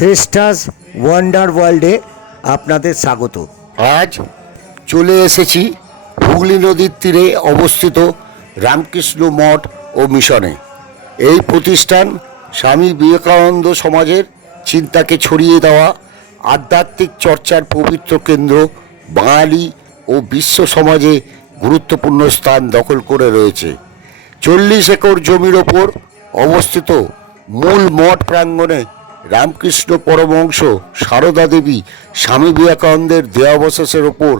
শ্রেষ্ঠাস wonder ওয়ার্ল্ডে আপনাদের স্বাগত। আজ চলে এসেছি হুগলি নদীর তীরে অবস্থিত রামকৃষ্ণ মঠ ও মিশনে। এই প্রতিষ্ঠান স্বামী বিবেকানন্দ সমাজের চিন্তাকে ছড়িয়ে দেওয়া, আধ্যাত্মিক চর্চার পবিত্র কেন্দ্র বাঙালি ও বিশ্ব সমাজে গুরুত্বপূর্ণ স্থান দখল করে রয়েছে। চল্লিশ একর জমির ওপর অবস্থিত মূল মঠ প্রাঙ্গণে রামকৃষ্ণ পরমহংস সারদা দেবী স্বামী বিবেকানন্দের দেহাবশেষের ওপর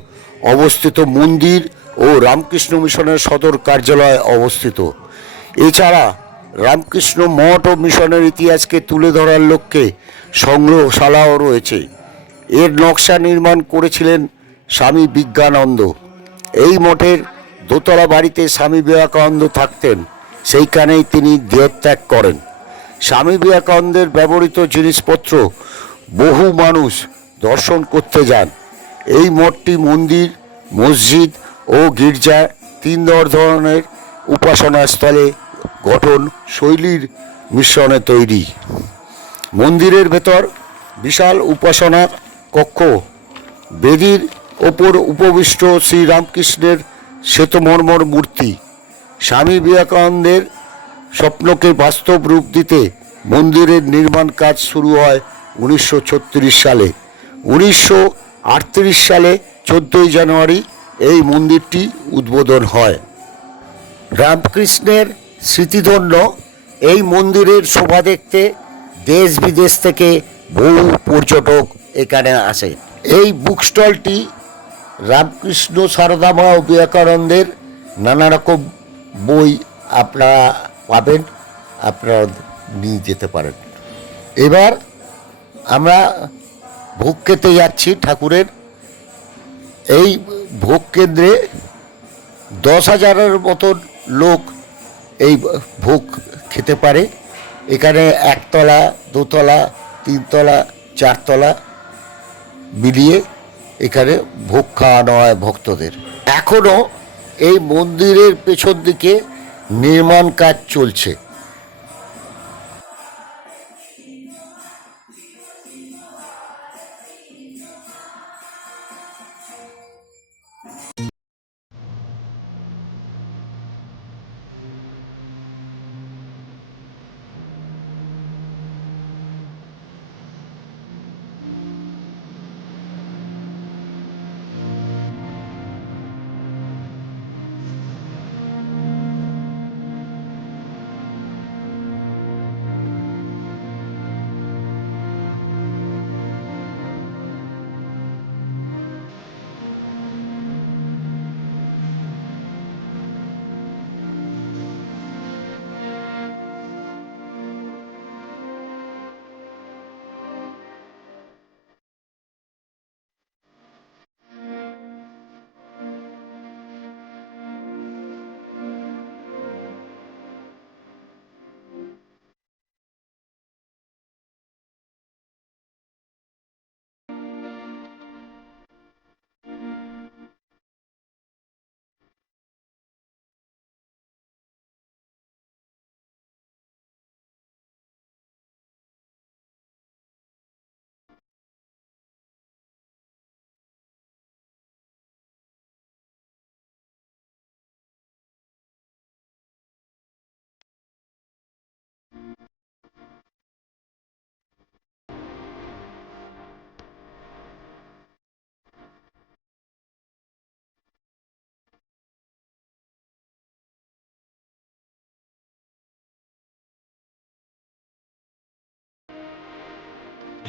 অবস্থিত মন্দির ও রামকৃষ্ণ মিশনের সদর কার্যালয় অবস্থিত। এছাড়া রামকৃষ্ণ মঠ ও মিশনের ইতিহাসকে তুলে ধরার লক্ষ্যে সংগ্রহশালাও রয়েছে। এর নকশা নির্মাণ করেছিলেন স্বামী বিজ্ঞানন্দ। এই মঠের দোতলা বাড়িতে স্বামী বিবেকানন্দ থাকতেন, সেইখানেই তিনি দেহত্যাগ করেন। স্বামী বিবেকানন্দের ব্যবহৃত জিনিসপত্র, বহু মানুষ দর্শন করতে যান। এই মঠটি মন্দির, মসজিদ ও গির্জা তিন ধরনের উপাসনাস্থলে গঠন শৈলীর মিশ্রণে তৈরি। মন্দিরের ভেতর বিশাল উপাসনা কক্ষ। বেদির ওপর উপবিষ্ট শ্রীরামকৃষ্ণের শ্বেতমর্মর মূর্তি। স্বামী বিবেকানন্দের স্বপ্নকে বাস্তব রূপ দিতে মন্দিরের নির্মাণ কাজ শুরু হয় উনিশশো ছত্রিশ সালে। উনিশশো আটত্রিশ সালে চোদ্দোই জানুয়ারি এই মন্দিরটি উদ্বোধন হয়। রামকৃষ্ণের স্মৃতিধন্য এই মন্দিরের শোভা দেখতে দেশ বিদেশ থেকে বহু পর্যটক এখানে আসে। এই বুক স্টলটি রামকৃষ্ণ সারদামা ও বিবেকানন্দের নানা রকম বই আপনারা পাবেন আপনারা নিয়ে যেতে পারেন। এবার আমরা ভোগ খেতে যাচ্ছি ঠাকুরের। এই ভোগ কেন্দ্রে দশ হাজারের মতন লোক এই ভোগ খেতে পারে। এখানে একতলা, দোতলা, তিনতলা, চারতলা মিলিয়ে এখানে ভোগ খাওয়ানো হয় ভক্তদের। এখনও এই মন্দিরের পেছন দিকে নির্মাণ কাজ চলছে।